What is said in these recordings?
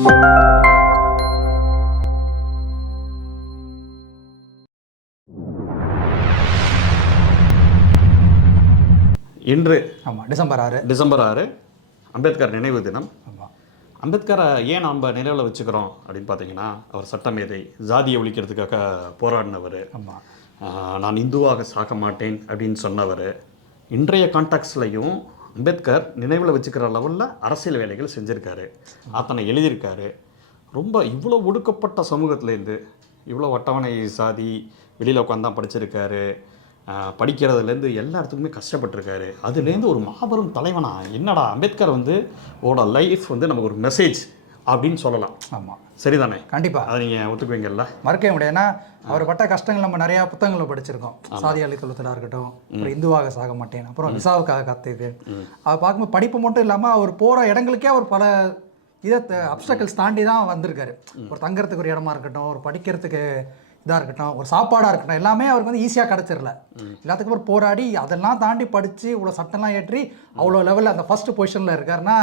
இன்று ஆமாம் டிசம்பர் ஆறு. டிசம்பர் ஆறு அம்பேத்கர் நினைவு தினம். ஆமாம் அம்பேத்கரை ஏன் நம்ம நினைவில் வச்சுக்கிறோம் அப்படின்னு பார்த்தீங்கன்னா அவர் சட்டமேதை ஜாதியை ஒழிக்கிறதுக்காக போராடினவர். ஆமாம் நான் இந்துவாக சாக மாட்டேன் அப்படின்னு சொன்னவர். இன்றைய கான்டாக்ட்ஸ்லையும் அம்பேத்கர் நினைவில் வச்சுக்கிற லெவலில் அரசியல் வேலைகள் செஞ்சுருக்காரு. அத்தனை எழுதியிருக்காரு. ரொம்ப இவ்வளோ ஒடுக்கப்பட்ட சமூகத்துலேருந்து இவ்வளோ அட்டவணை சாதி வெளியில் உட்காந்து படிச்சிருக்காரு. படிக்கிறதுலேருந்து எல்லா இடத்துக்குமே கஷ்டப்பட்டிருக்காரு. அதுலேருந்து ஒரு மாபெரும் தலைவனா என்னடா அம்பேத்கர் வந்து ஓட லைஃப் வந்து நமக்கு ஒரு மெசேஜ் அப்படின்னு சொல்லலாம். ஆமாம் சரிதானே? கண்டிப்பாக அதை நீங்கள் ஒத்துக்குவீங்கல்ல? மறக்கவே முடியாது. ஏன்னா அவர் பட்ட கஷ்டங்கள் நம்ம நிறையா புத்தகங்களை படிச்சிருக்கோம். சாதி அழித்தொழுத்தலாக இருக்கட்டும் அப்புறம் இந்துவாக சாக மாட்டேன் அப்புறம் விசாவுக்காக காத்திருக்கேன் அதை பார்க்கும்போது படிப்பு மட்டும் இல்லாமல் அவர் போகிற இடங்களுக்கே அவர் பல இதை அப்டக்கல்ஸ் தாண்டி தான் வந்திருக்காரு. ஒரு தங்குறதுக்கு ஒரு இடமா இருக்கட்டும் ஒரு படிக்கிறதுக்கு இதாக இருக்கட்டும் ஒரு சாப்பாடாக இருக்கட்டும் எல்லாமே அவருக்கு வந்து ஈஸியாக கிடச்சிடல எல்லாத்துக்கும் அப்புறம் போராடி அதெல்லாம் தாண்டி படித்து இவ்வளோ சட்டம்லாம் ஏற்றி அவ்வளோ லெவலில் அந்த ஃபர்ஸ்ட் பொசிஷனில் இருக்காருன்னா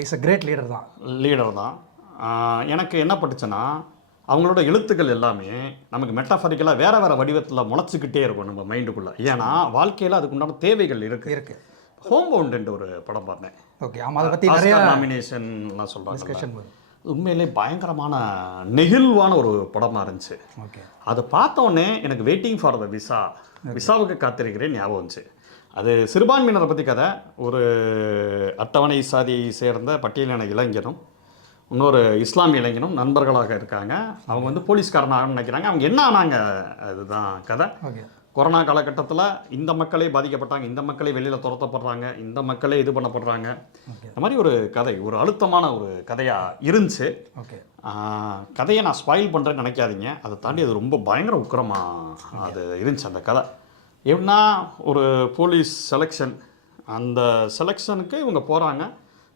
இஸ் a கிரேட் லீடர் தான். லீடர் தான். எனக்கு என்ன பட்டுச்சுன்னா அவங்களோட எழுத்துக்கள் எல்லாமே நமக்கு மெட்டாஃபரிக்கலாக வேற வேற வடிவத்தில் முளைச்சிக்கிட்டே இருக்கும் நம்ம மைண்டுக்குள்ளே ஏன்னா வாழ்க்கையில் அதுக்கு உண்டான தேவைகள் இருக்கு. இருக்கு. ஹோம் பவுண்ட் ஒரு படம் பார்த்தேன். ஓகே ஆமாம் அதை பற்றி நிறைய நாமினேஷன்லாம் சொல்கிறாங்க உண்மையிலே பயங்கரமான நெகிழ்வான ஒரு படமாக இருந்துச்சு. ஓகே அதை பார்த்த உடனே எனக்கு வெயிட்டிங் ஃபார் த விசா விசாவுக்கு காத்திருக்கிறேன் ஞாபகம் வந்துச்சு. அது சிறுபான்மையினரை பற்றி கதை. ஒரு அட்டவணை சாதியை சேர்ந்த பட்டியலின இளைஞனும் இன்னொரு இஸ்லாமிய இளைஞனும் நண்பர்களாக இருக்காங்க. அவங்க வந்து போலீஸ்காரனாக நினைக்கிறாங்க. அவங்க என்ன ஆனாங்க? அதுதான் கதை. கொரோனா காலகட்டத்தில் இந்த மக்களே பாதிக்கப்பட்டாங்க இந்த மக்களே வெளியில் துரத்தப்படுறாங்க இந்த மக்களே இது பண்ணப்படுறாங்க. இந்த மாதிரி ஒரு கதை ஒரு அழுத்தமான ஒரு கதையாக இருந்துச்சு. ஓகே. கதையை நான் ஸ்பாயில் பண்ணுறேன்னு நினைக்காதீங்க. அதை தாண்டி அது ரொம்ப பயங்கர உக்கிரமாக அது இருந்துச்சு அந்த கதை. எப்படின்னா ஒரு போலீஸ் செலெக்ஷன் அந்த செலெக்ஷனுக்கு இவங்க போகிறாங்க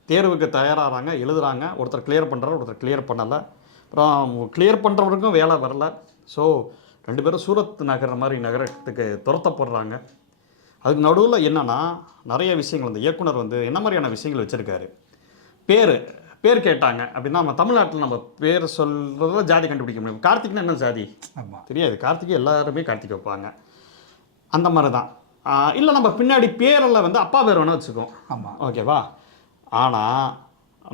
தேர்வுக்கு தயாராகிறாங்க எழுதுறாங்க. ஒருத்தர் கிளியர் பண்ணுறாரு ஒருத்தர் கிளியர் பண்ணலை. அப்புறம் கிளியர் பண்ணுறவருக்கும் வேலை வரல. ஸோ ரெண்டு பேரும் சூரத் நகர மாதிரி நகரத்துக்கு துரத்தப்படுறாங்க. அதுக்கு நடுவில் என்னன்னா நிறைய விஷயங்கள். அந்த இயக்குனர் வந்து என்ன மாதிரியான விஷயங்கள் வச்சுருக்காரு? பேர் பேர் கேட்டாங்க. அப்படின்னா நம்ம தமிழ்நாட்டில் நம்ம பேர் சொல்கிறதுல ஜாதி கண்டுபிடிக்க முடியும். கார்த்திக்னா என்ன ஜாதி? ஆமாம் தெரியாது. கார்த்திகை எல்லாருமே கார்த்திக் வைப்பாங்க. அந்த மாதிரி தான் இல்லை நம்ம பின்னாடி பேரெல்லாம் வந்து அப்பா பேர் வேணால் வச்சுக்கோம் ஆமாம் ஓகேவா? ஆனால்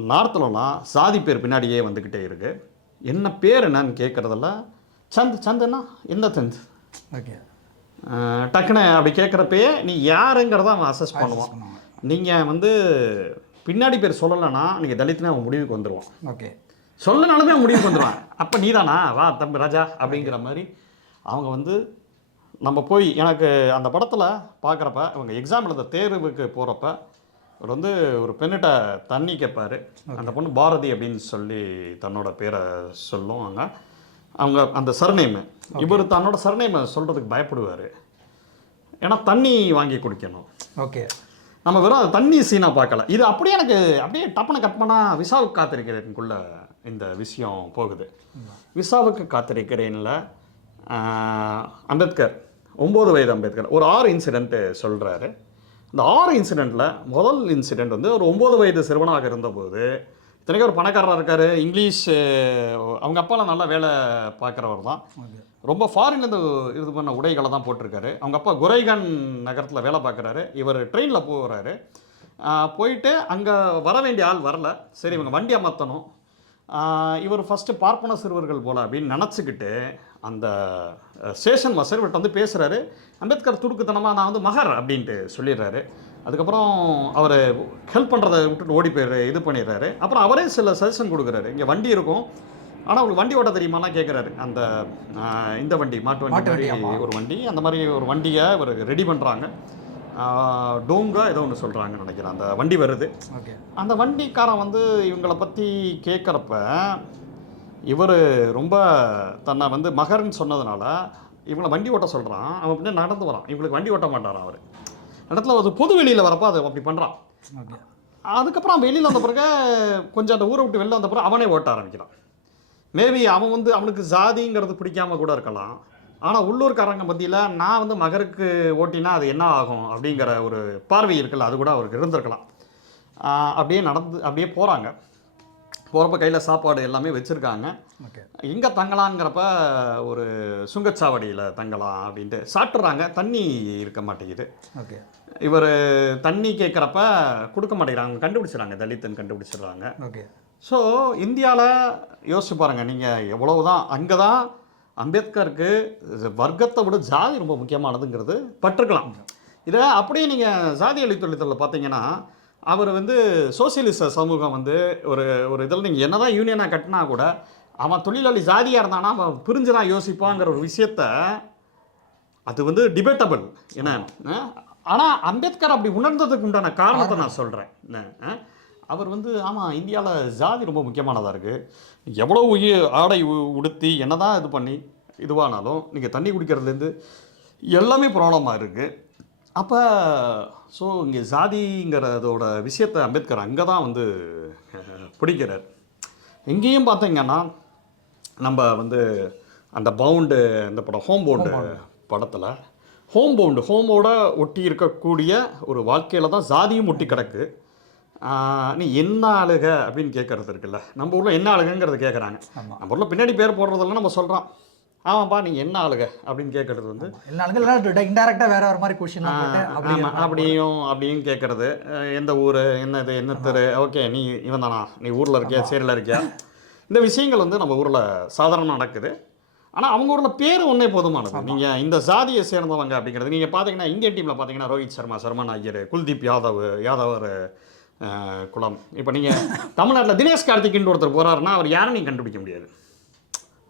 நார்த்துலலாம் சாதி பேர் பின்னாடியே வந்துக்கிட்டே இருக்குது என்ன பேர் என்னன்னு கேட்குறதில்ல சந்த் சந்துன்னா எந்த சந்த்? ஓகே. டக்குன்னு அப்படி கேட்குறப்பயே நீ யாருங்கிறத அவன் அசஸ் பண்ணுவான். நீங்கள் வந்து பின்னாடி பேர் சொல்லலைன்னா நீங்கள் தலித்துனா அவன் முடிவுக்கு வந்துடுவான் ஓகே. சொல்லனாலுமே அவன் முடிவுக்கு வந்துடுவான் அப்போ நீதானா? வா தம்பி ராஜா அப்படிங்கிற மாதிரி அவங்க வந்து நம்ம போய் எனக்கு அந்த படத்தில் பார்க்குறப்ப அவங்க எக்ஸாம் எழுத தேர்வுக்கு போகிறப்ப அவர் வந்து ஒரு பெண்ணிட்ட தண்ணி கேட்பாரு அந்த பொண்ணு பாரதி அப்படின்னு சொல்லி தன்னோட பேரை சொல்லுவாங்க. அவங்க அந்த சர்நேமு இவர் தன்னோட சர்நேமை சொல்கிறதுக்கு பயப்படுவார். ஏன்னா தண்ணி வாங்கி குடிக்கணும். ஓகே. நம்ம வெறும் அது தண்ணி சீனாக பார்க்கல. இது அப்படியே எனக்கு அப்படியே டப்புனு கட் பண்ணால் விசாவுக்கு காத்திருக்கிறேனுக்குள்ள இந்த விஷயம் போகுது. விசாவுக்கு காத்திருக்கிறேனில். அம்பேத்கர் ஒம்பது வயது அம்பேத்கர். ஒரு ஆறு இன்சிடென்ட்டு சொல்கிறாரு இந்த ஆறு இன்சிடெண்ட்டில் முதல் இன்சிடெண்ட் வந்து ஒரு ஒம்பது வயது சிறுவனாக இருந்தபோது இத்தனைக்கும் ஒரு பணக்காரராக இருக்கார். இங்கிலீஷ் அவங்க அப்பாலாம் நல்லா வேலை பார்க்குறவர் தான். ரொம்ப ஃபாரின்லேருந்து இது பண்ண உடைகளை தான் போட்டிருக்காரு. அவங்க அப்பா குரைகான் நகரத்தில் வேலை பார்க்குறாரு. இவர் ட்ரெயினில் போகிறாரு போயிட்டு அங்கே வர வேண்டிய ஆள் வரல. சரி இவங்க வண்டி அமர்த்தணும் இவர் ஃபஸ்ட்டு பார்ப்பன சிறுவர்கள் போல அப்படின்னு நினச்சிக்கிட்டு அந்த ஸ்டேஷன் மாஸ்டர் இவர்கிட்ட வந்து பேசுகிறாரு அம்பேத்கர் துடுக்குத்தனமாக நான் வந்து மகர் அப்படின்ட்டு சொல்லிடுறாரு. அதுக்கப்புறம் அவர் ஹெல்ப் பண்ணுறதை விட்டுட்டு ஓடி போயிடுற இது பண்ணிடுறாரு. அப்புறம் அவரே சில சஜஷன் கொடுக்குறாரு. இங்கே வண்டி இருக்கும். ஆனால் உங்களுக்கு வண்டி ஓட்ட தெரியுமானா கேட்குறாரு அந்த இந்த வண்டி மாட்டு வண்டி. ஒரு வண்டி. அந்த மாதிரி ஒரு வண்டியை இவர் ரெடி பண்ணுறாங்க டோங்கா ஏதோ ஒன்று சொல்கிறாங்கன்னு நினைக்கிறேன். அந்த வண்டி வருது. ஓகே. அந்த வண்டிக்காரன் வந்து இவங்களை பற்றி கேட்குறப்ப இவர் ரொம்ப தன்னை வந்து மகர்ன்னு சொன்னதுனால இவங்களை வண்டி ஓட்ட சொல்கிறான் அவன் பின்னாடி நடந்து வரான். இவங்களுக்கு வண்டி ஓட்ட மாட்டாரான் அவர். இடத்துல ஒரு பொது வெளியில் வரப்போ அது அப்படி பண்ணுறான் அதுக்கப்புறம் வெளியில் வந்த பிறகு கொஞ்சம் அந்த ஊரை விட்டு வெளில வந்த பிறகு அவனே ஓட்ட ஆரம்பிக்கிறான். மேபி அவன் வந்து அவனுக்கு ஜாதிங்கிறது பிடிக்காம கூட இருக்கலாம். ஆனால் உள்ளூர்காரங்க மத்தியில் நான் வந்து மகருக்கு ஓட்டினா அது என்ன ஆகும் அப்படிங்கிற ஒரு பார்வை இருக்குல்ல அது கூட அவருக்கு இருந்திருக்கலாம். அப்படியே நடந்து அப்படியே போகிறாங்க போகிறப்ப கையில் சாப்பாடு எல்லாமே வச்சுருக்காங்க. ஓகே. எங்கே தங்கலாங்கிறப்ப ஒரு சுங்கச்சாவடியில் தங்கலாம் அப்படின்ட்டு சாப்பிட்றாங்க தண்ணி இருக்க மாட்டேங்குது. ஓகே. இவர் தண்ணி கேட்குறப்ப கொடுக்க மாட்டேங்கிறாங்க. கண்டுபிடிச்சிடுறாங்க. தலித்துன்னு கண்டுபிடிச்சிடுறாங்க. ஓகே. ஸோ இந்தியாவில் யோசிச்சு பாருங்கள் நீங்கள் எவ்வளவுதான் அங்கே தான் அம்பேத்கருக்கு வர்க்கத்தை விட ஜாதி ரொம்ப முக்கியமானதுங்கிறது பட்டிருக்கலாம். இதை அப்படியே நீங்கள் ஜாதி அழித்தொழித்தலில் பார்த்தீங்கன்னா அவர் வந்து சோசியலிச சமூகம் வந்து ஒரு ஒரு இதில் நீங்கள் என்னதான் யூனியனாக கட்டினா கூட அவன் தொழிலாளி ஜாதியாக இருந்தானா அவன் பிரிஞ்சு தான் யோசிப்பாங்கிற ஒரு விஷயத்த அது வந்து டிபேட்டபிள் என்ன? ஆனால் அம்பேத்கர் அப்படி உணர்ந்ததுக்கு உண்டான காரணத்தை நான் சொல்கிறேன் அவர் வந்து ஆமாம் இந்தியாவில் ஜாதி ரொம்ப முக்கியமானதாக இருக்குது எவ்வளோ உயிர் ஆடை உ- உடுத்தி என்னதான் இது பண்ணி இதுவானாலும் நீங்கள் தண்ணி குடிக்கிறதுலேருந்து எல்லாமே ப்ராப்ளமாக இருக்குது அப்போ ஸோ இங்கே ஜாதிங்கிறதோட விஷயத்தை அம்பேத்கர் அங்கே தான் வந்து பிடிக்கிறார். எங்கேயும் பார்த்தீங்கன்னா நம்ம வந்து அந்த பவுண்டு இந்த படம் ஹோம் பவுண்டு படத்தில் ஹோம் பவுண்டு ஹோமோட ஒட்டி இருக்கக்கூடிய ஒரு வாழ்க்கையில் தான் ஜாதியும் ஒட்டி கிடக்கு. நீ என்ன ஆளுக அப்படின்னு கேட்கறது இருக்குல்ல? நம்ம ஊரில் என்ன ஆளுகங்கிறது கேட்குறாங்க. நம்ம ஊரில் பின்னாடி பேர் போடுறதெல்லாம் நம்ம சொல்கிறோம் ஆமாப்பா நீங்கள் என்ன ஆளுக? அப்படின்னு கேட்குறது வந்து எல்லா ஆளுங்களும் இன்டெரக்டா வேற ஒரு மாதிரி கொஸ்டின் அப்படி ஆமா, அப்படியும் அப்படியும் கேட்கறது எந்த ஊர் என்னது என்ன தெரு? ஓகே நீ இவன் தானா நீ ஊரில் இருக்கியா சேரியில் இருக்கியா? இந்த விஷயங்கள் வந்து நம்ம ஊரில் சாதாரணமாக நடக்குது. ஆனால் அவங்க ஊரில் பேர் ஒன்றே போதுமானது. நீங்கள் இந்த ஜாதியை சேர்ந்தவங்க அப்படிங்கிறது நீங்கள் பார்த்தீங்கன்னா இந்தியன் டீமில் பார்த்தீங்கன்னா ரோஹித் சர்மா சர்மன் ஐயர் குல்தீப் யாதவ் யாதவர் குலம் இப்போ நீங்கள் தமிழ்நாட்டில் தினேஷ் கார்த்திக்னு ஒருத்தர் போகிறாருன்னா அவர் யாரும் நீங்கள் கண்டுபிடிக்க முடியாது.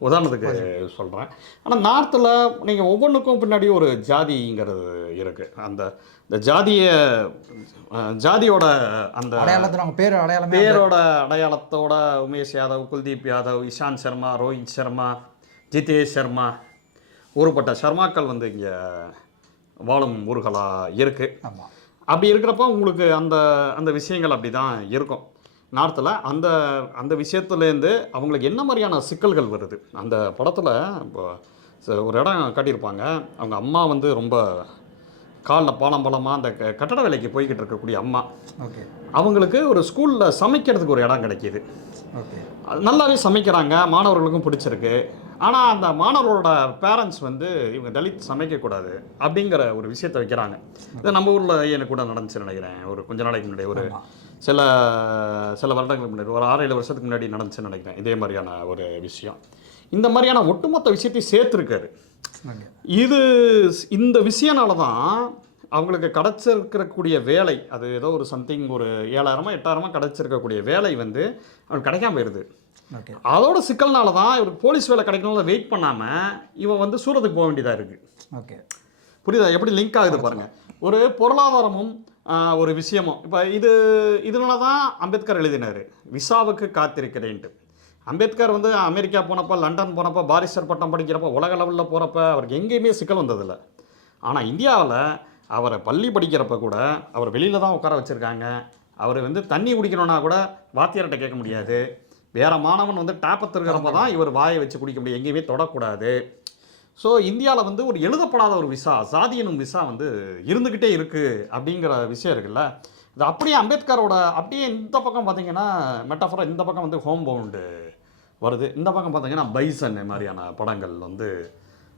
உதாரணத்துக்கு சொல்கிறேன் ஆனால் நார்த்தில் நீங்கள் ஒவ்வொன்றுக்கும் பின்னாடி ஒரு ஜாதிங்கிறது இருக்குது அந்த இந்த ஜாதிய ஜாதியோட அந்த அடையாளத்துல அவங்க பேர் அடையாளமே பேரோட அடையாளத்தோட உமேஷ் யாதவ் குல்தீப் யாதவ் இஷாந்த் சர்மா ரோஹித் சர்மா ஜிதேஷ் சர்மா ஊருப்பட்ட சர்மாக்கள் வந்து இங்கே வாழும் ஊர்களாக இருக்குது அப்படி இருக்கிறப்ப உங்களுக்கு அந்த அந்த விஷயங்கள் அப்படி தான் இருக்கும். நார்த்தில் அந்த அந்த விஷயத்துலேருந்து அவங்களுக்கு என்ன மாதிரியான சிக்கல்கள் வருது? அந்த படத்தில் ஒரு இடம் காட்டியிருப்பாங்க. அவங்க அம்மா வந்து ரொம்ப காலில் பாலம் பாலமாக அந்த கட்டட வேலைக்கு போய்கிட்டு இருக்கக்கூடிய அம்மா. ஓகே. அவங்களுக்கு ஒரு ஸ்கூலில் சமைக்கிறதுக்கு ஒரு இடம் கிடைக்கிது. ஓகே. நல்லாவே சமைக்கிறாங்க மாணவர்களுக்கும் பிடிச்சிருக்கு. ஆனால் அந்த மாணவர்களோட பேரண்ட்ஸ் வந்து இவங்க தலித் சமைக்கக்கூடாது அப்படிங்கிற ஒரு விஷயத்தை வைக்கிறாங்க. இது நம்ம ஊரில் எனக்கு கூட நடந்துச்சுன்னு நினைக்கிறேன். ஒரு கொஞ்ச நாளைக்கு முன்னாடி ஒரு. சில சில வருடங்களுக்கு முன்னாடி ஒரு ஆறு ஏழு வருஷத்துக்கு முன்னாடி நடந்துச்சுன்னு நினைக்கிறேன். இதே மாதிரியான ஒரு விஷயம். இந்த மாதிரியான ஒட்டுமொத்த விஷயத்தையும் சேர்த்துருக்காரு. இது இந்த விஷயனால தான் அவங்களுக்கு கிடச்சிருக்கக்கூடிய வேலை அது ஏதோ ஒரு சம்திங் ஒரு ஏழாயிரமா எட்டாயிரமா கிடச்சிருக்கக்கூடிய வேலை வந்து அவனுக்கு கிடைக்காம போயிடுது ஓகே. அதோட சிக்கல்னால தான் இவருக்கு போலீஸ் வேலை கிடைக்கணும்னு வெயிட் பண்ணாமல் இவன் வந்து சூரத்துக்கு போக வேண்டியதாக இருக்குது ஓகே. புரியுதா? எப்படி லிங்க் ஆகுது பாருங்க. ஒரு பொருளாதாரமும் ஒரு விஷயமும். இப்போ இது இதனால தான் அம்பேத்கர் எழுதினார். விசாவுக்கு காத்திருக்கிறேன்ட்டு. அம்பேத்கர் வந்து அமெரிக்கா போனப்போ லண்டன் போனப்போ பாரிஸ்டர் பட்டம் படிக்கிறப்ப உலக லெவலில் போகிறப்ப அவருக்கு எங்கேயுமே சிக்கல் வந்ததில்லை. ஆனால் இந்தியாவில் அவரை பள்ளி படிக்கிறப்ப கூட அவர் வெளியில் தான் உட்கார வச்சுருக்காங்க. அவர் வந்து தண்ணி குடிக்கணும்னா கூட வாத்தியார்கிட்ட கேட்க முடியாது. வேற மாணவன் வந்து டேப்பை திருக்கிறப்ப தான் இவர் வாயை வச்சு குடிக்க முடியும். எங்கேயுமே தொடக்கூடாது. ஸோ இந்தியாவில் வந்து ஒரு எழுதப்படாத ஒரு விசா சாதி எனும் விசா வந்து இருந்துக்கிட்டே இருக்குது அப்படிங்கிற விஷயம் இருக்குல்ல? இது அப்படியே அம்பேத்கரோட அப்படியே இந்த பக்கம் பார்த்தீங்கன்னா மெட்டாஃபரா இந்த பக்கம் வந்து ஹோம் பவுண்டு வருது. இந்த பக்கம் பார்த்தீங்கன்னா பைசன் மாதிரியான படங்கள் வந்து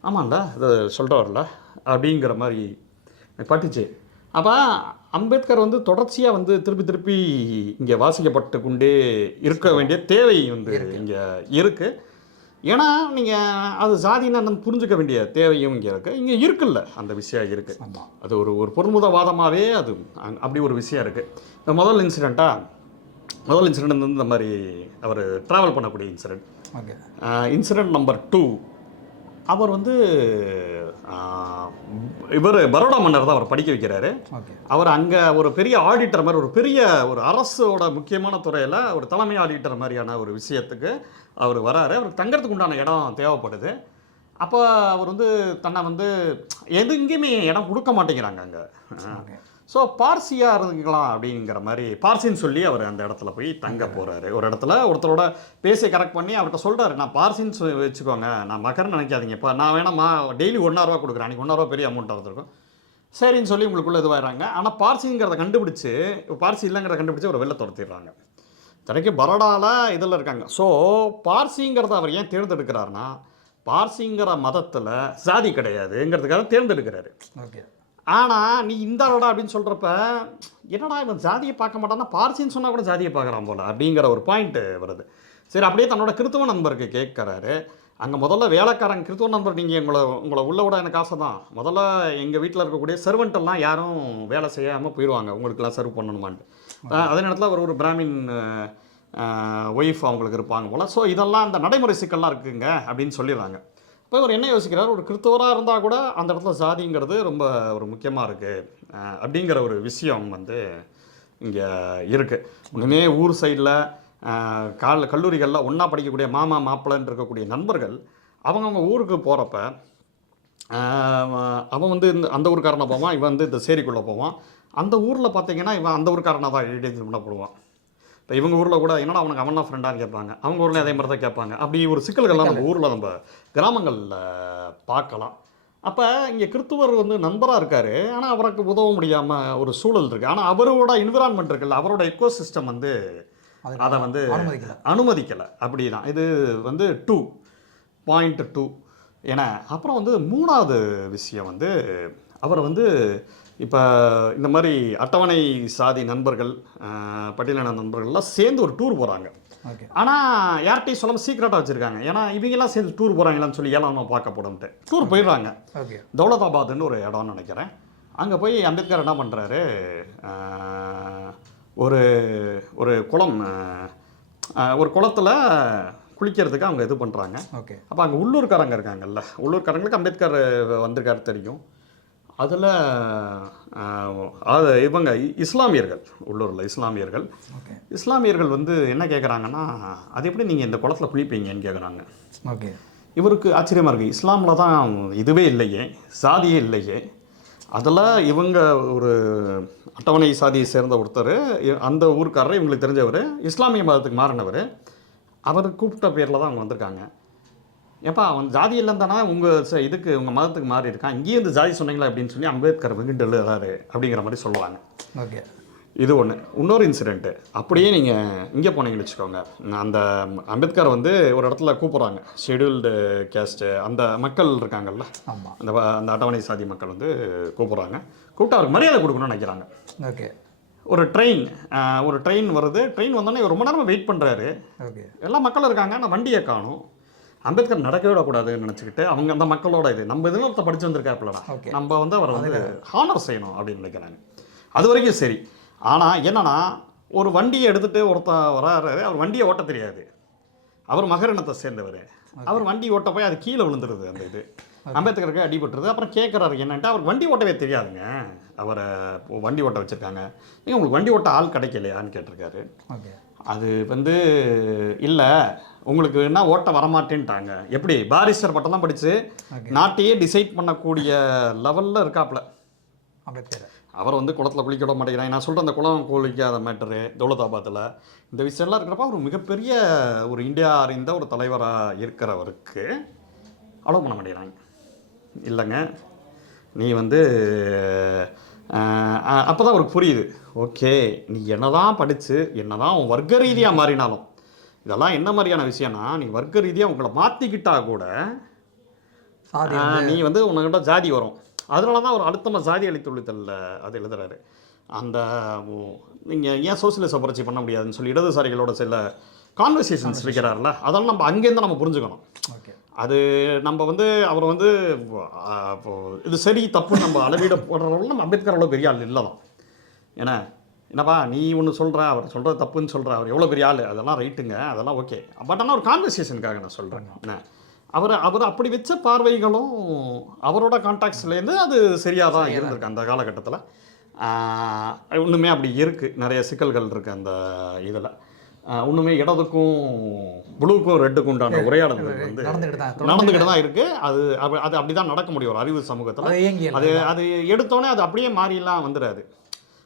ஆமாம்ல இது சொல்லிட்டு வரல அப்படிங்கிற மாதிரி பட்டுச்சு. அப்போ அம்பேத்கர் வந்து தொடர்ச்சியாக வந்து திருப்பி திருப்பி இங்கே வாசிக்கப்பட்டு கொண்டே இருக்க வேண்டிய தேவை வந்து இங்கே இருக்குது ஏன்னா நீங்கள் அது என்னன்னு புரிஞ்சுக்க வேண்டிய தேவையும் இங்கே இருக்குது இங்கே இருக்குல்ல அந்த விஷயம் இருக்குது அது ஒரு ஒரு பொறுமுதவாதமாகவே அது அப்படி ஒரு விஷயம் இருக்குது இந்த முதல் இன்சிடெண்ட்டாக முதல் இன்சிடெண்ட் வந்து இந்த மாதிரி அவர் ட்ராவல் பண்ணக்கூடிய incident okay. Incident number two அவர் வந்து இவர் பரோடா மன்னர் தான் அவர் படிக்க வைக்கிறாரு. அவர் அங்கே ஒரு பெரிய ஆடிட்டர் மாதிரி ஒரு பெரிய ஒரு அரசோட முக்கியமான துறையில் ஒரு தலைமை ஆடிட்டர் மாதிரியான ஒரு விஷயத்துக்கு அவர் வராரு. அவருக்கு தங்கறதுக்கு உண்டான இடம் தேவைப்படுது. அப்போ அவர் வந்து தன்னை வந்து எது எங்கேயுமே இடம் கொடுக்க மாட்டேங்கிறாங்க அங்கே. ஸோ பார்சியாக இருந்துக்கலாம் அப்படிங்கிற மாதிரி பார்சின்னு சொல்லி அவர் அந்த இடத்துல போய் தங்க போகிறாரு ஒரு இடத்துல ஒருத்தரோட பேசி கரெக்ட் பண்ணி அவர்கிட்ட சொல்கிறாரு நான் பார்சின்னு சொல்லி வச்சுக்கோங்க. நான் மகர்னு நினைக்காதீங்க. இப்போ நான் வேணாமா டெய்லி ஒன்றாயிரரூவா கொடுக்குறேன். அன்றைக்கி ஒன்றாயிரரூவா பெரிய அமௌண்ட்டாக இருந்திருக்கும் சரின்னு சொல்லி உங்களுக்குள்ள இதுவாகிறாங்க ஆனால் பார்சிங்கிறத கண்டுபிடிச்சு பார்சி இல்லைங்கிறத கண்டுபிடிச்சு ஒரு வெளில துரத்திடுறாங்க. தனக்கு பரோடாவில் இதில் இருக்காங்க. ஸோ பார்சிங்கிறத அவர் ஏன் தேர்ந்தெடுக்கிறாருன்னா பார்சிங்கிற மதத்தில் சாதி கிடையாதுங்கிறதுக்காக தேர்ந்தெடுக்கிறாரு. ஓகே ஆனால் நீ இந்த ஆளோட அப்படின்னு சொல்கிறப்ப என்னடா இவன் ஜாதியை பார்க்க மாட்டான்னா பார்சின்னு சொன்னால் கூட ஜாதியை பார்க்குறான் போல அப்படிங்கிற ஒரு பாயிண்ட்டு வருது. சரி அப்படியே தன்னோட கிறித்துவ நண்பருக்கு கேட்குறாரு. அங்கே முதல்ல வேலைக்காரங்க கிறித்துவ நண்பர் நீங்கள் உங்களை உங்களை உள்ள விட எனக்கு ஆசை தான் முதல்ல எங்கள் வீட்டில் இருக்கக்கூடிய சர்வெண்ட்டெல்லாம் யாரும் வேலை செய்யாமல் போயிடுவாங்க உங்களுக்கெல்லாம் சர்வ் பண்ணணுமான்ட்டு. அதே நேரத்தில் ஒரு ஒரு பிராமின் ஒய்ஃப் அவங்களுக்கு இருப்பாங்க போல். ஸோ இதெல்லாம் அந்த நடைமுறை சிக்கல்லாம் இருக்குங்க அப்படின்னு சொல்லிடுறாங்க. இப்போ இவர் என்ன யோசிக்கிறார்? ஒரு கிறிஸ்தவராக இருந்தால் கூட அந்த இடத்துல சாதிங்கிறது ரொம்ப ஒரு முக்கியமாக இருக்குது அப்படிங்கிற ஒரு விஷயம் வந்து இங்கே இருக்குது ஒன்றுமே ஊர் சைடில் கால கல்லூரிகளில் ஒன்றா படிக்கக்கூடிய மாமா மாப்பிள்ளைன்னு இருக்கக்கூடிய நண்பர்கள் அவங்கவுங்க ஊருக்கு போகிறப்ப அவன் வந்து இந்த அந்த ஊருக்காரனை போவான் இவன் வந்து இந்த சேரிக்குள்ளே போவான். அந்த ஊரில் பார்த்தீங்கன்னா இவன் அந்த ஊருக்காரனை தான் எழுதி பண்ணப்படுவான் இப்போ இவங்க ஊரில் கூட என்னடா அவனுக்கு அவனா ஃப்ரெண்டான்னு கேட்பாங்க. அவங்க ஊரில் அதே மாதிரி தான் கேட்பாங்க. அப்படி ஒரு சிக்கல்கள்லாம் நம்ம ஊரில் நம்ம கிராமங்களில் பார்க்கலாம். அப்போ இங்கே கிறித்துவர் வந்து நண்பராக இருக்கார். ஆனால் அவருக்கு உதவ முடியாமல் ஒரு சூழல் இருக்குது ஆனால் அவரோட என்விரான்மெண்ட் இருக்குல்ல அவரோட எக்கோ சிஸ்டம் வந்து அது அதை வந்து அனுமதிக்கல. அனுமதிக்கலை. அப்படி தான் இது வந்து டூ பாயிண்ட் டூ ஏன்னா அப்புறம் வந்து மூணாவது விஷயம் வந்து அவர் வந்து இப்போ இந்த மாதிரி அட்டவணை சாதி நண்பர்கள் பட்டியலின நண்பர்கள்லாம் சேர்ந்து ஒரு டூர் போகிறாங்க ஓகே. ஆனால் யார்கிட்டையும் சொல்லாமல் சீக்கிரட்டாக வச்சுருக்காங்க. ஏன்னா இவங்கெல்லாம் சேர்ந்து டூர் போகிறாங்களான்னு சொல்லி ஏழாம பார்க்க போடும்ட்டு டூர் போயிடுறாங்க. ஓகே. தௌலதாபாத்னு ஒரு இடம்னு நினைக்கிறேன். அங்கே போய் அம்பேத்கர் என்ன பண்ணுறாரு ஒரு ஒரு குளம் ஒரு குளத்துல குளிக்கிறதுக்கு அவங்க இது பண்ணுறாங்க ஓகே. அப்போ அங்கே உள்ளூர்காரங்க இருக்காங்கல்ல. உள்ளூர்காரங்களுக்கு அம்பேத்கர் வந்திருக்காரு தெரியும். அதில் அது இவங்க இஸ்லாமியர்கள் உள்ளூரில் இஸ்லாமியர்கள். இஸ்லாமியர்கள் வந்து என்ன கேட்குறாங்கன்னா அது எப்படி நீங்கள் இந்த குளத்துல குளிப்பீங்கன்னு கேட்குறாங்க ஓகே. இவருக்கு ஆச்சரியமாக இருக்குது இஸ்லாமில் தான் இதுவே இல்லையே சாதியே இல்லையே. அதில் இவங்க ஒரு அட்டவணை சாதியை சேர்ந்த ஒருத்தர் அந்த ஊருக்காரர் இவங்களுக்கு தெரிஞ்சவர் இஸ்லாமிய மதத்துக்கு மாறினவர். அவர் கூப்பிட்ட பேரில் தான் அவங்க வந்திருக்காங்க. ஏப்பா அவன் ஜாதி இல்லைன்னு தானே? உங்கள் இதுக்கு உங்கள் மதத்துக்கு மாறி இருக்கான் இங்கேயே இந்த ஜாதி சொன்னீங்களா அப்படின்னு சொல்லி அம்பேத்கர் வெங்கிட்டு எழுதுறாரு அப்படிங்கிற மாதிரி சொல்லுவாங்க. ஓகே. இது ஒன்று இன்னொரு இன்சிடெண்ட்டு அப்படியே நீங்கள் இங்கே போனீங்கன்னு வச்சுக்கோங்க. அந்த அம்பேத்கர் வந்து ஒரு இடத்துல கூப்பிட்றாங்க. ஷெடியூல்டு கேஸ்ட்டு அந்த மக்கள் இருக்காங்கல்ல? ஆமாம் அந்த அந்த அட்டவணை சாதி மக்கள் வந்து கூப்பிட்றாங்க. கூப்பிட்டு அவருக்கு மரியாதை கொடுக்கணும்னு நினைக்கிறாங்க. ஓகே. ஒரு ட்ரெயின் ஒரு ட்ரெயின் வருது. ட்ரெயின் வந்தோடனே ரொம்ப நேரமாக வெயிட் பண்ணுறாரு ஓகே. எல்லா மக்களும் இருக்காங்க. ஆனால் வண்டியை காணும். அம்பேத்கர் நடக்கவே விடக்கூடாதுன்னு நினச்சிக்கிட்டு அவங்க அந்த மக்களோட இது. நம்ம இதில் ஒருத்த படிச்சு வந்திருக்காப்புலடா. நம்ம வந்து அவரை வந்து ஹானர் செய்யணும் அப்படின்னு நினைக்கிறாங்க அது வரைக்கும் சரி. ஆனால் என்னன்னா ஒரு வண்டியை எடுத்துட்டு ஒருத்தன் வராரு. அவர் வண்டியை ஓட்ட தெரியாது. அவர் மகரினத்தை சேர்ந்தவர். அவர் வண்டி ஓட்ட போய் அது கீழே விழுந்துருது அந்த இது. அம்பேத்கருக்கு அடிபட்டுருது. அப்புறம் கேட்குறாரு என்னன்ட்டு? அவர் வண்டி ஓட்டவே தெரியாதுங்க. அவரை வண்டி ஓட்ட வச்சுருக்காங்க. நீங்கள் உங்களுக்கு வண்டி ஓட்ட ஆள் கிடைக்கலையான்னு கேட்டிருக்காரு. அது வந்து இல்லை உங்களுக்கு என்ன ஓட்ட வரமாட்டேன்ட்டாங்க. எப்படி? பாரிஸ்டர் பட்டம்லாம் படித்து Okay. நாட்டையே டிசைட் பண்ணக்கூடிய லெவலில் இருக்காப்புல. அம்பேத்கர். அவர் வந்து குளத்துல குளிக்க விட மாட்டேங்கிறாங்க நான் சொல்கிற அந்த குளம் குளிக்காத மேட்டரு தௌலதாபாத்தில் இந்த விஷயம்லாம் இருக்கிறப்ப அவர் மிகப்பெரிய ஒரு இந்தியா அறிந்த ஒரு தலைவராக இருக்கிறவருக்கு அலோவ் பண்ண மாட்டேங்கிறாங்க. இல்லைங்க. நீ வந்து அப்போ தான் அவருக்கு புரியுது. ஓகே நீ என்னதான் படித்து என்னதான் உன் வர்க்க ரீதியாக மாறினாலும் இதெல்லாம் என்ன மாதிரியான விஷயம்னா நீ வர்க்க ரீதியாக உங்களை மாற்றிக்கிட்டா கூட நீ வந்து உனக்கிட்ட ஜாதி வரும். அதனால தான் ஒரு அழுத்தமாக ஜாதி அளித்துள்ளதில் அது எழுதுறாரு. அந்த நீங்கள் ஏன் சோசியலிச புரட்சி பண்ண முடியாதுன்னு சொல்லி இடதுசாரிகளோட சில கான்வர்சேஷன்ஸ் வைக்கிறாருல அதெல்லாம் நம்ம அங்கேருந்து நம்ம புரிஞ்சுக்கணும். ஓகே. அது நம்ம வந்து அவர் வந்து இது சரி தப்பு நம்ம அளவீட போடுறவங்க நம்ம அம்பேத்கர் அவ்வளோ பெரிய ஆள் இல்லை தான் ஏன்னா என்னப்பா நீ ஒன்று சொல்கிற அவர் சொல்கிறது தப்புன்னு சொல்கிற அவர் எவ்வளோ பெரிய ஆள்? அதெல்லாம் ரைட்டுங்க அதெல்லாம் ஓகே. பட் ஆனால் ஒரு கான்வர்சேஷனுக்காக நான் சொல்கிறேன் என்ன? அவர் அவர் அப்படி வச்ச பார்வைகளும் அவரோட கான்டாக்ட்ஸ்லேருந்து அது சரியாக தான் இருந்திருக்கு அந்த காலகட்டத்தில். இன்னுமே அப்படி இருக்குது நிறைய சிக்கல்கள் இருக்குது அந்த இதில். இன்னுமே இடதுக்கும் ப்ளூக்கும் ரெட்டுக்கும் உண்டான உரையாடல்கள் வந்து நடந்துக்கிட்டு தான் இருக்குது அது அது அப்படி தான் நடக்க முடியும் ஒரு அறிவு சமூகத்தில். அது அது அது எடுத்தோடனே அது அப்படியே மாறிலாம் வந்துடாது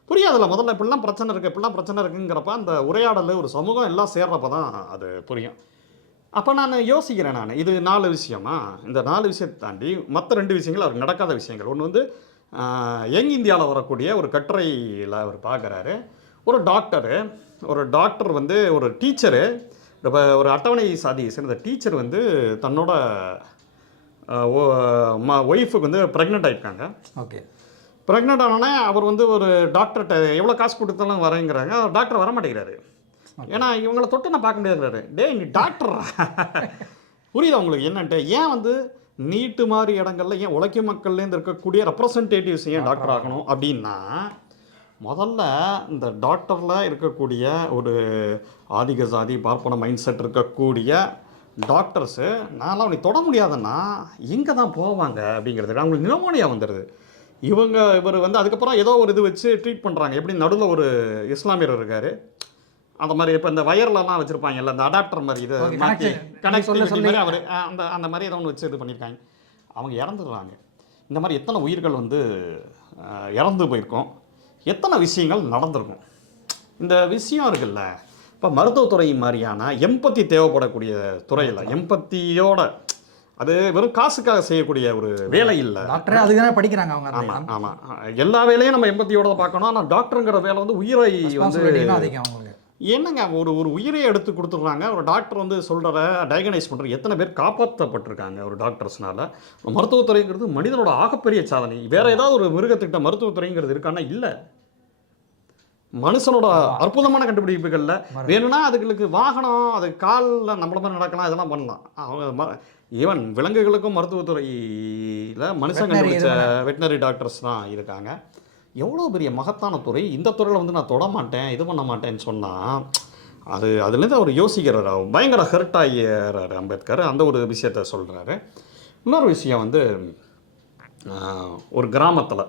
புரியாதுல்ல முதல்ல இப்படிலாம் பிரச்சனை இருக்குது இப்படிலாம் பிரச்சனை இருக்குங்கிறப்ப அந்த உரையாடல் ஒரு சமூகம் எல்லாம் சேர்றப்ப தான் அது புரியும். அப்போ நான் யோசிக்கிறேன் நான் இது நாலு விஷயமா? இந்த நாலு விஷயத்தை தாண்டி மற்ற ரெண்டு விஷயங்கள் அவருக்கு நடக்காத விஷயங்கள். ஒன்று வந்து யங் இந்தியாவில் வரக்கூடிய ஒரு கட்டுரையில் அவர் பார்க்குறாரு ஒரு டாக்டரு ஒரு டாக்டர் வந்து ஒரு டீச்சரு இப்போ ஒரு அட்டவணை சாதி சேர்ந்த டீச்சர் வந்து தன்னோட ஒய்ஃபுக்கு வந்து ப்ரெக்னென்ட் ஆகிருக்காங்க ஓகே. ப்ரெக்னென்ட் ஆனோடனே அவர் வந்து ஒரு டாக்டர்கிட்ட எவ்வளோ காசு கொடுத்தாலும் வரேங்கிறாங்க. டாக்டர் வர மாட்டேங்கிறாரு. ஏன்னா இவங்கள தொட்டு நான் பார்க்க முடியாதுங்கிறாரு. டேய் நீ டாக்டர் புரியுதா உங்களுக்கு? என்னன்ட்டு ஏன் வந்து நீட்டு மாதிரி இடங்கள்ல ஏன் உழைக்கும் மக்கள்லேருந்து இருக்கக்கூடிய ரெப்ரசன்டேட்டிவ்ஸ் ஏன் டாக்டர் ஆகணும் அப்படின்னா முதல்ல இந்த டாக்டரில் இருக்கக்கூடிய ஒரு ஆதிக்க சாதி பார்ப்பன மைண்ட் செட் இருக்கக்கூடிய டாக்டர்ஸு நான்லாம் அவனை தொட முடியாதுன்னா எங்கே தான் போவாங்க? அப்படிங்கிறது. அவங்களுக்கு நிலமோனியா வந்துடுது இவங்க இவர் வந்து அதுக்கப்புறம் ஏதோ ஒரு இது வச்சு ட்ரீட் பண்ணுறாங்க எப்படி நடுவில் ஒரு இஸ்லாமியர் இருக்கார். அந்த மாதிரி இப்போ இந்த வயர்லலாம் வச்சுருப்பாங்கல்ல இந்த அடாப்டர் மாதிரி இது மாற்றி சொல்ல மாதிரி அவர் அந்த அந்த மாதிரி ஏதோ ஒன்று வச்சு இது பண்ணியிருக்காங்க அவங்க இறந்துடுறாங்க. இந்த மாதிரி எத்தனை உயிர்கள் வந்து இறந்து போயிருக்கோம். எத்தனை விஷயங்கள் நடந்திருக்கும். இந்த விஷயம் இருக்குல்ல இப்போ மருத்துவத்துறை மாதிரியான எம்பத்தி தேவைப்படக்கூடிய துறையில் எம்பத்தியோட அது வெறும் காசுக்காக செய்யக்கூடிய ஒரு வேலை இல்லை. டாக்டரே அதுக்கு தானே படிக்கிறாங்க அவங்க ஆமாம் ஆமாம் எல்லா வேலையும் நம்ம எம்பத்தியோட தான் பார்க்கணும். ஆனால் டாக்டருங்கிற வேலை வந்து உயிரை வந்து என்னங்க ஒரு ஒரு உயிரை எடுத்து கொடுத்துட்றாங்க. ஒரு டாக்டர் வந்து சொல்கிற டயகனைஸ் பண்ணுற எத்தனை பேர் காப்பாற்றப்பட்டிருக்காங்க ஒரு டாக்டர்ஸ்னால? மருத்துவத்துறைங்கிறது மனிதனோட ஆகப்பெரிய சாதனை. வேற ஏதாவது ஒரு மிருகத்திட்ட மருத்துவத்துறைங்கிறது இருக்கான்னா இல்லை. மனுஷனோட அற்புதமான கண்டுபிடிப்புகளில் வேணும்னா அதுகளுக்கு வாகனம் அது காலில் நம்மள மாதிரி நடக்கலாம் இதெல்லாம் பண்ணலாம். அவங்க ஈவன் விலங்குகளுக்கும் மருத்துவத்துறையில் மனுஷன் கண்டுபிடிச்ச வெட்டினரி டாக்டர்ஸ் தான் இருக்காங்க. எவ்வளோ பெரிய மகத்தான துறை. இந்த துறையில் வந்து நான் தொட மாட்டேன் இது பண்ண மாட்டேன்னு சொன்னால் அது அதுலேருந்து அவர் யோசிக்கிறார். அவர் பயங்கர ஹெர்ட் ஆகிறார் அம்பேத்கர். அந்த ஒரு விஷயத்த சொல்கிறாரு இன்னொரு விஷயம் வந்து ஒரு கிராமத்தில்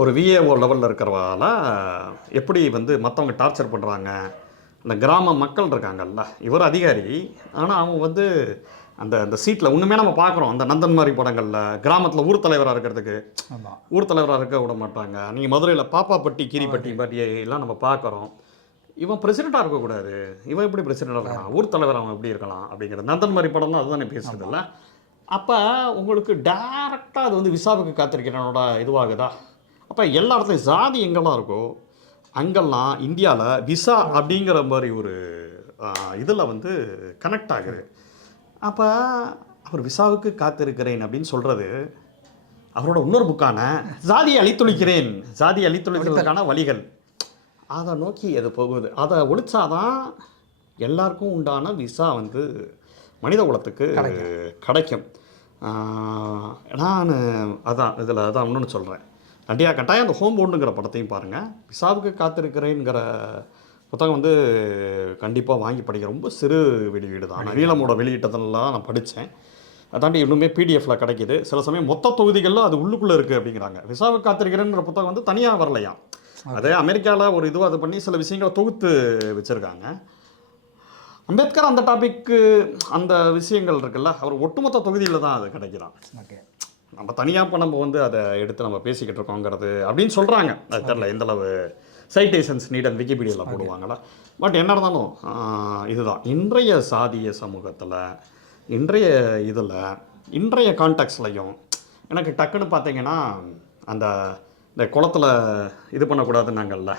ஒரு விஏஓ லெவலில் இருக்கிறவால எப்படி வந்து மற்றவங்க டார்ச்சர் பண்ணுறாங்க அந்த கிராம மக்கள் இருக்காங்கல்ல இவர் அதிகாரி. ஆனால் அவங்க வந்து அந்த அந்த சீட்டில் ஒன்றுமே நம்ம பார்க்குறோம். அந்த நந்தன் மாதிரி படங்களில் கிராமத்தில் ஊர் தலைவராக இருக்கிறதுக்கு ஊர் தலைவராக இருக்க விட மாட்டாங்க. நீங்கள் மதுரையில் பாப்பாப்பட்டி கிரிப்பட்டி பட்டி எல்லாம் நம்ம பார்க்குறோம். இவன் பிரசிடெண்ட்டாக இருக்கக்கூடாது இவன் எப்படி பிரசிடெண்ட்டாக இருக்கலாம்? ஊர் தலைவர் அவன் எப்படி இருக்கலாம்? அப்படிங்கிறது நந்தன் மாதிரி படம் தான் அதுதானே பேசுறதில்ல அப்போ உங்களுக்கு டைரெக்டாக அது வந்து விசாவுக்கு காத்திருக்கிறனோட இதுவாகுதா? அப்போ எல்லா இடத்துலையும் ஜாதி எங்கெல்லாம் இருக்கோ அங்கெல்லாம் இந்தியாவில் விசா அப்படிங்கிற மாதிரி ஒரு இதில் வந்து கனெக்ட் ஆகுது. அப்போ அவர் விசாவுக்கு காத்திருக்கிறேன் அப்படின்னு சொல்கிறது அவரோட இன்னொரு புக்கான ஜாதியை அழித்தொழிக்கிறேன் ஜாதியை அழித்தொழிக்கிறதுக்கான வழிகள். அதை நோக்கி அது போகுது. அதை ஒழிச்சாதான் எல்லாருக்கும் உண்டான விசா வந்து மனித குலத்துக்கு கிடைக்கும். நான் அதான் இதில் அதான் இன்னொன்று சொல்கிறேன் நடிகா கட்டாயம் அந்த ஹோம் போர்டுங்கிற படத்தையும் பாருங்கள் விசாவுக்கு காத்திருக்கிறேங்கிற புத்தகம் வந்து கண்டிப்பாக வாங்கி படிக்க ரொம்ப சிறு வெளியீடு தான். நவீனமோட வெளியிட்டதெல்லாம் நான் படித்தேன் அதை தாண்டி இன்னுமே பிடிஎஃப்ல கிடைக்குது. சில சமயம் மொத்த தொகுதிகளில் அது உள்ளுக்குள்ளே இருக்குது அப்படிங்கிறாங்க. விசாவுக்கு காத்திருக்கிறேன்ற புத்தகம் வந்து தனியாக வரலையாம் அதே அமெரிக்காவில் ஒரு இதுவாக அது பண்ணி சில விஷயங்களை தொகுத்து வச்சுருக்காங்க. அம்பேத்கர் அந்த டாபிக்கு அந்த விஷயங்கள் இருக்குல்ல அவர் ஒட்டுமொத்த தொகுதியில் தான் அது கிடைக்கிறான். ஓகே. நம்ம தனியாக இப்போ நம்ம வந்து அதை எடுத்து நம்ம பேசிக்கிட்டு இருக்கோங்கிறது அப்படின்னு சொல்கிறாங்க அது தெரில எந்தளவு சைட்டேஷன்ஸ் நீடன் விக்கிபீடியாவில் போடுவாங்களா? பட் என்ன இருந்தாலும் இதுதான். இன்றைய சாதிய சமூகத்தில் இன்றைய இதில் இன்றைய கான்டாக்ட்ஸ்லையும் எனக்கு டக்குன்னு பார்த்தீங்கன்னா அந்த இந்த குளத்துல இது பண்ணக்கூடாதுன்னாங்கல்ல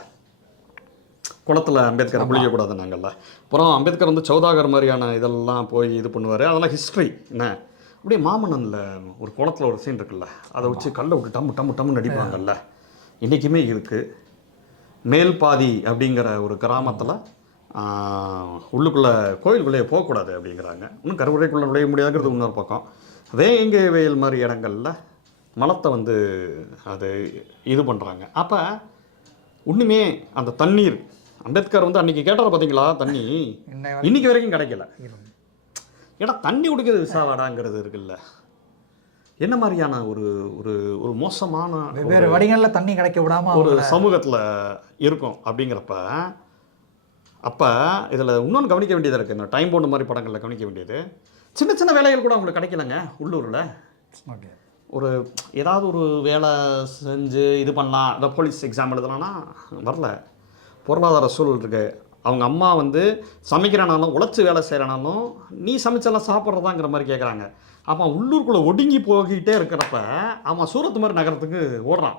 குளத்துல அம்பேத்கர் குளிக்கக்கூடாதுன்னாங்கல்ல அப்புறம் அம்பேத்கர் வந்து சௌதாகர் மாதிரியான இதெல்லாம் போய் இது பண்ணுவார். அதெல்லாம் ஹிஸ்ட்ரி என்ன? அப்படியே மாமன்னனில் ஒரு குளத்துல ஒரு சீன் இருக்குல்ல. அதை வச்சு கல்லை விட்டு டம்மு டம்மு டம்முன்னு அடிப்பாங்கல்ல. இன்றைக்குமே இருக்குது மேல்பாதி அப்படிங்கிற ஒரு கிராமத்தில் உள்ளுக்குள்ளே கோயிலுக்குள்ளேயே போகக்கூடாது அப்படிங்கிறாங்க. இன்னும் கருவறைக்குள்ளே நுழைய முடியாதுங்கிறது இன்னொரு பக்கம். வேங்கை வயல் மாதிரி இடங்கள்ல மலத்தை வந்து அது இது பண்ணுறாங்க அப்போ ஒன்றுமே அந்த தண்ணீர் அம்பேத்கர் வந்து அன்னைக்கு கேட்டார் பார்த்தீங்களா தண்ணி? இன்னை இன்னைக்கு வரைக்கும் கிடைக்கல. ஏன்னா தண்ணி குடிக்கிறது விசாவாடாங்கிறது இருக்குல்ல. என்ன மாதிரியான ஒரு ஒரு ஒரு மோசமான வெவ்வேறு வடிகள்ல தண்ணி கிடைக்க விடாம ஒரு சமூகத்தில் இருக்கும் அப்படிங்கிறப்ப அப்போ இதில் இன்னொன்று கவனிக்க வேண்டியது இருக்குது இந்த டைம் போண்டு மாதிரி படங்களில் கவனிக்க வேண்டியது. சின்ன சின்ன வேலைகள் கூட அவங்களுக்கு கிடைக்கலங்க உள்ளூரில். ஓகே. ஒரு ஏதாவது ஒரு வேலை செஞ்சு இது பண்ணலாம். இந்த போலீஸ் எக்ஸாம் எழுதலாம்னா வரல. பொருளாதார சூழல் இருக்கு. அவங்க அம்மா வந்து சமைக்கிறனாலும் உழைச்சி வேலை செய்கிறனாலும் நீ சமைச்செல்லாம் சாப்பிட்றதாங்கிற மாதிரி கேட்குறாங்க அப்போ உள்ளூருக்குள்ளே ஒடுங்கி போகிட்டே இருக்கிறப்ப அவன் சூரத் மாதிரி நகரத்துக்கு ஓடுறான்.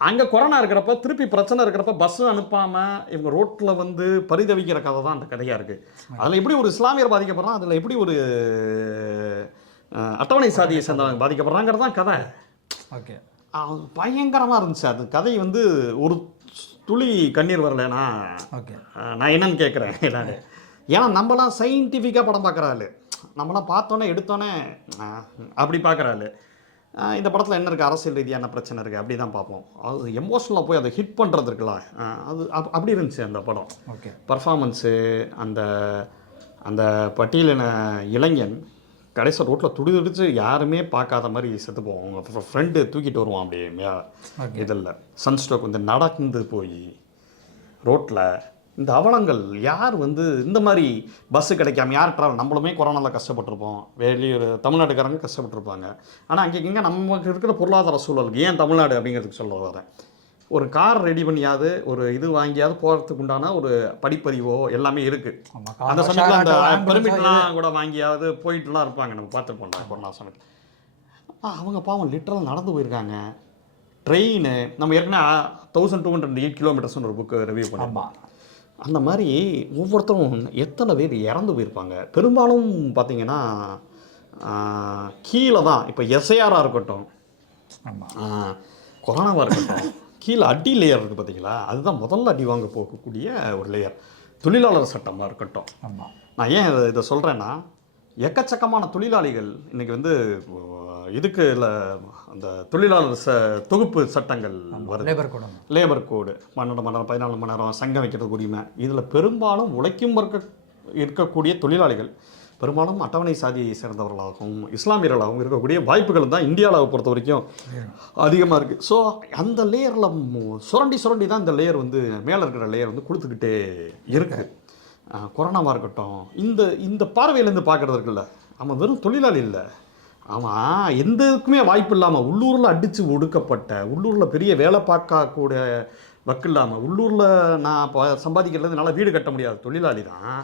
அங்கே கொரோனா இருக்கிறப்ப திருப்பி பிரச்சனை இருக்கிறப்ப பஸ் அனுப்பாமல் இவங்க ரோட்டில் வந்து பரிதவிக்கிற கதை தான் அந்த கதையாக இருக்குது அதில் எப்படி ஒரு இஸ்லாமியர் பாதிக்கப்படுறான் அதில் எப்படி ஒரு அட்டவணை சாதியை சேர்ந்தவங்க பாதிக்கப்படுறாங்கிறது தான் கதை. ஓகே. பயங்கரமாக இருந்துச்சு. அது கதை வந்து ஒரு துளி கண்ணீர் வரலைன்னா ஓகே. நான் என்னன்னு கேட்குறேன் ஏன்னா நம்மலாம் சயின்டிஃபிக்காக படம் பார்க்குறாள் நம்மளாம் பார்த்தோன்னே எடுத்தோன்னே அப்படி பார்க்குறாள். இந்த படத்தில் என்ன இருக்குது அரசியல் ரீதியான பிரச்சனை இருக்குது அப்படி தான் பார்ப்போம். அது எமோஷனலாக போய் அதை ஹிட் பண்ணுறது இருக்குல்ல? அது அப்- அப்படி இருந்துச்சு அந்த படம். ஓகே. பர்ஃபார்மன்ஸு அந்த அந்த பட்டியலின இளைஞன் கடைசி ரோட்டில் துடிதுடிச்சு யாருமே பார்க்காத மாதிரி செத்து போவோம் அவங்க ஃப்ரெண்டு தூக்கிட்டு வருவான் அப்படியே. இதில். சன்ஸ்ட்ரோக் வந்து நடந்து போய் ரோட்டில் இந்த அவலங்கள் யார் வந்து இந்த மாதிரி பஸ்ஸு கிடைக்காம யார் ட்ராவல் நம்மளுமே கொரோனாவில் கஷ்டப்பட்டிருப்போம். வெளியூர் தமிழ்நாட்டுக்காரங்க கஷ்டப்பட்டிருப்பாங்க. ஆனால் அங்கே இங்கே நமக்கு இருக்கிற பொருளாதார சூழலுக்கு ஏன் தமிழ்நாடு அப்படிங்கிறதுக்கு சொல்ல வரேன். ஒரு கார் ரெடி பண்ணியாவது ஒரு இது வாங்கியாவது போகிறதுக்கு உண்டான ஒரு படிப்பறிவோ எல்லாமே இருக்குது அந்த சமயத்தில் அந்த பெர்மிட்லாம் கூட வாங்கியாவது போயிட்டுலாம் இருப்பாங்க நம்ம பார்த்துருப்போம்ல கொரோனா சமயத்தில். அவங்க பாவம் லிட்டரல் நடந்து போயிருக்காங்க. ட்ரெயின் நம்ம ஏற்கனவே தௌசண்ட் டூ ஹண்ட்ரட் எயிட் கிலோமீட்டர்ஸ்னு ஒரு புக்கு ரிவ்யூ பண்ணோம் அந்த மாதிரி ஒவ்வொருத்தரும் எத்தனை பேர் இறந்து போயிருப்பாங்க? பெரும்பாலும் பார்த்தீங்கன்னா கீழே தான். இப்போ எஸ்ஐஆராக இருக்கட்டும் கொரோனாவாக இருக்கட்டும் கீழே அடி லேயர் இருக்குது பார்த்தீங்களா? அதுதான் முதல்ல அடி வாங்க போகக்கூடிய ஒரு லேயர் தொழிலாளர் சட்டமாக இருக்கட்டும். ஆமா. நான் ஏன் இதை- இதை சொல்கிறேன்னா எக்கச்சக்கமான தொழிலாளிகள் இன்னைக்கு வந்து இதுக்கு இல்லை அந்த தொழிலாளர் ச தொகுப்பு சட்டங்கள் வருது. லேபர் கூட லேபர் கோடு பன்னெண்டு மணி நேரம் பதினாலு மணி நேரம் சங்கம் வைக்கிறதுக்கு உரிமை இதில் பெரும்பாலும் உழைக்கும் இருக்கக்கூடிய தொழிலாளிகள் பெரும்பாலும் அட்டவணை சாதியை சேர்ந்தவர்களாகவும் இஸ்லாமியர்களாகவும் இருக்கக்கூடிய வாய்ப்புகள் தான் இந்தியாவில் பொறுத்த வரைக்கும் அதிகமாக இருக்குது ஸோ அந்த லேயரில் சுரண்டி சுரண்டி தான் இந்த லேயர் வந்து மேலே இருக்கிற லேயர் வந்து கொடுத்துக்கிட்டே இருக்குது கொரோனாவாக இருக்கட்டும் இந்த இந்த பார்வையிலேருந்து பார்க்குறது இருக்குல்ல அவன் வெறும் தொழிலாளி இல்லை. அவன் எந்த இதுக்குமே வாய்ப்பு இல்லாமல் உள்ளூரில் அடித்து ஒடுக்கப்பட்ட உள்ளூரில் பெரிய வேலை பார்க்கக்கூடிய வக்கு இல்லாமல் உள்ளூரில் நான் இப்போ சம்பாதிக்கிறது என்னால் வீடு கட்ட முடியாது தொழிலாளி தான்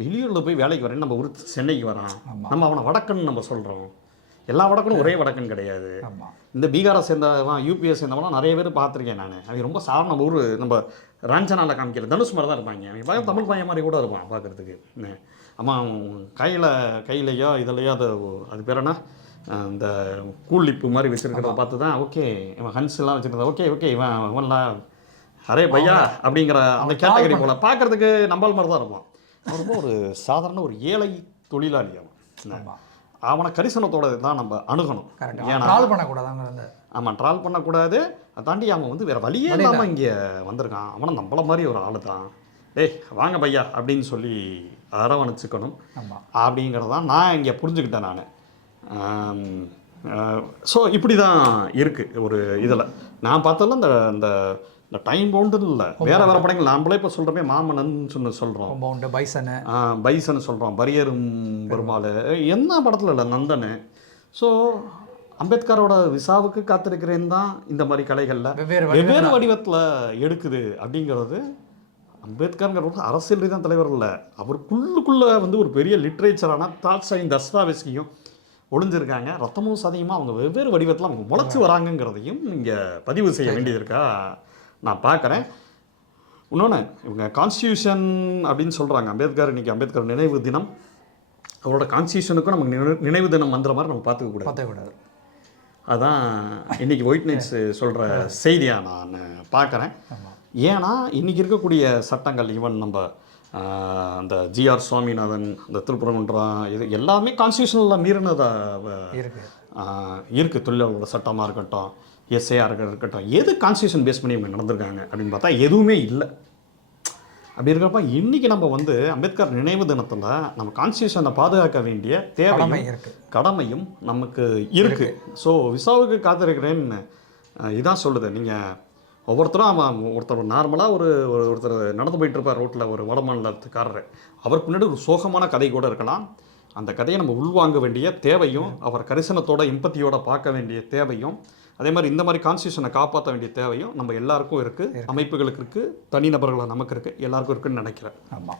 வெளியூரில் போய் வேலைக்கு வரேன் நம்ம ஊர் சென்னைக்கு வரான். நம்ம அவனை வடக்கன்னு நம்ம சொல்கிறோம் எல்லா வடக்கனும் ஒரே வடக்கன் கிடையாது. இந்த பீகாரை சேர்ந்தவன் யூபிஎஸ் சேர்ந்தவனா நிறைய பேர் பார்த்துருக்கேன் நான். அவங்க ரொம்ப சாதாரண ஊர் நம்ம ராஞ்சனால காமிக்கல. தனுஷ் மாதிரி தான் இருப்பாங்க. அவங்க பார்க்க தமிழ் பையன் மாதிரி கூட இருப்பான் பார்க்கறதுக்கு. அம்மா கையில் கையிலையோ இதுலையோ அது அது பேர் என்ன? இந்த கூலிப்பு மாதிரி வச்சிருக்கிறத பார்த்து தான் ஓகே இவன் ஹன்ஸ் எல்லாம் வச்சிருந்தா ஓகே ஓகே இவன் இவன்லாம் அரே பையா அப்படிங்கிற அந்த கேட்டகரி போல. பார்க்கறதுக்கு நம்மால் மாதிரி தான் இருப்பான். அவன் ரொம்ப ஒரு சாதாரண ஒரு ஏழை தொழிலாளி அவன். அவனை கரிசனத்தோட தான் நம்ம அணுகணும். ஏன்னா ட்ராவல் பண்ணக்கூடாதாங்க அந்த ஆமாம் ட்ராவல் பண்ணக்கூடாது. அதை தாண்டி அவன் வந்து வேறு வழியே இல்லாமல் இங்கே வந்திருக்கான். அவனை நம்மள மாதிரி ஒரு ஆளு தான். டேய் வாங்க பையா அப்படின்னு சொல்லி அரவணைச்சிக்கணும். அப்படிங்கிறதான் நான் இங்கே புரிஞ்சுக்கிட்டேன் நான். ஸோ இப்படி தான் இருக்குது ஒரு இதில். நான் பார்த்ததில் இந்த இந்த இந்த டைம் பவுண்டு இல்லை. வேறு வேறு படங்கள் நாமளே இப்போ சொல்கிறோமே மாமனன் சொன்ன சொல்கிறோம் கொம்பவுண்டு பைசனு. பைசன் சொல்கிறோம் பரியரும் பெருமாள். என்ன படத்தில் இல்லை நந்தனு. ஸோ அம்பேத்கரோட விசாவுக்கு காத்திருக்கிறேன் தான் இந்த மாதிரி கலைகளில். வெவ்வேறு வடிவத்தில். எடுக்குது அப்படிங்கிறது அம்பேத்கருங்கிற ஒரு அரசியல் ரீதியான தலைவர் இல்லை. அவருக்குள்ளுக்குள்ளே வந்து ஒரு பெரிய லிட்ரேச்சரான தாட்சாயின் தஸ்தாவேஸ்கியும் ஒளிஞ்சிருக்காங்க. ரத்தமும் சதையுமா அவங்க வெவ்வேறு வடிவத்தில் அவங்க முளைச்சி வராங்கங்கிறதையும் இங்கே பதிவு செய்ய வேண்டியது நான் பார்க்குறேன் இன்னொன்று இவங்க கான்ஸ்டியூஷன் அப்படின்னு சொல்கிறாங்க அம்பேத்கர் இன்னைக்கு அம்பேத்கர் நினைவு தினம். அவரோட கான்ஸ்டியூஷனுக்கும் நமக்கு நினை- நினைவு தினம் வந்துற மாதிரி நம்ம பார்த்துக்க கூடாது. பார்த்தக்கூடாது அதான் இன்னைக்கு ஒயிட் நைட்ஸ் சொல்கிற செய்தியாக நான் பார்க்குறேன் ஏன்னா இன்னைக்கு இருக்கக்கூடிய சட்டங்கள் ஈவன் நம்ம அந்த ஜிஆர் சுவாமிநாதன் அந்த திருப்பரங்குன்றம் இது எல்லாமே கான்ஸ்டியூஷனில் மீறினதாக இருக்கு. இருக்குது தொழிலாளரோட சட்டமாக இருக்கட்டும் எஸ்ஏஆர் இருக்கட்டும் எது கான்ஸ்டியூஷன் பேஸ் பண்ணி இவங்க நடந்திருக்காங்க அப்படின்னு பார்த்தா எதுவுமே இல்லை. அப்படி இருக்கிறப்ப இன்னைக்கு நம்ம வந்து அம்பேத்கர் நினைவு தினத்தில் நம்ம கான்ஸ்டியூஷனை பாதுகாக்க வேண்டிய இருக்கு. கடமையும் நமக்கு இருக்கு. ஸோ விசாவுக்கு காத்திருக்கிறேன்னு இதான் சொல்லுது. நீங்கள் ஒவ்வொருத்தரும் அவன் ஒருத்தர் நார்மலாக ஒரு ஒரு- ஒருத்தர் நடந்து போயிட்டு இருப்பார் ரோட்டில் ஒரு வடமாநிலத்துக்காரர் அவருக்கு முன்னாடி ஒரு சோகமான கதை கூட இருக்கலாம். அந்த கதையை நம்ம உள்வாங்க வேண்டிய தேவையும் அவர் கரிசனத்தோட எம்பத்தியோட பார்க்க வேண்டிய தேவையும் அதே மாதிரி இந்த மாதிரி கான்ஸ்டியூஷனை காப்பாற்ற வேண்டிய தேவையும் நம்ம எல்லாருக்கும் இருக்குது அமைப்புகளுக்கு இருக்குது தனிநபர்களாக நமக்கு இருக்குது எல்லாருக்கும் இருக்குன்னு நினைக்கிறேன். ஆமா.